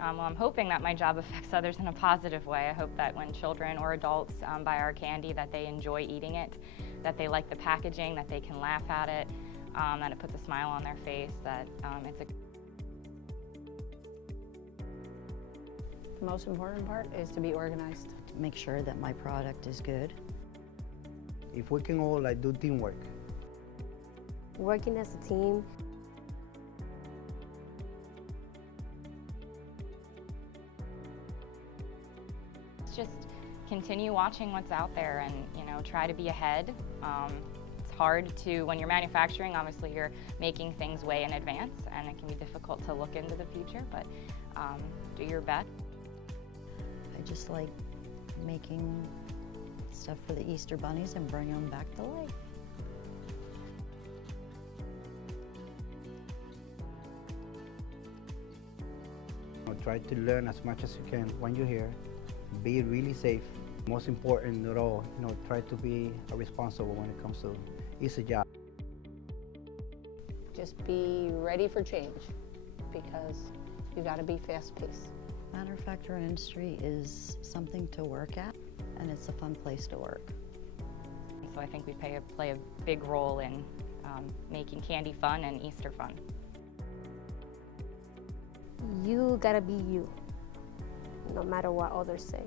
Well, I'm hoping that my job affects others in a positive way. I hope that when children or adults buy our candy, that they enjoy eating it, that they like the packaging, that they can laugh at it, that it puts a smile on their face, that it's a... The most important part is to be organized. Make sure that my product is good. If we can all do teamwork. Working as a team. Just continue watching what's out there and, try to be ahead. It's hard to, when you're manufacturing, obviously you're making things way in advance and it can be difficult to look into the future, but do your best. I just like making stuff for the Easter bunnies and bringing them back to life. Try to learn as much as you can when you're here. Be really safe. Most important of all, try to be responsible when it comes to it's a job. Just be ready for change because you got to be fast-paced. Manufacturing industry is something to work at, and it's a fun place to work. So I think we play a big role in making candy fun and Easter fun. You gotta be you, no matter what others say.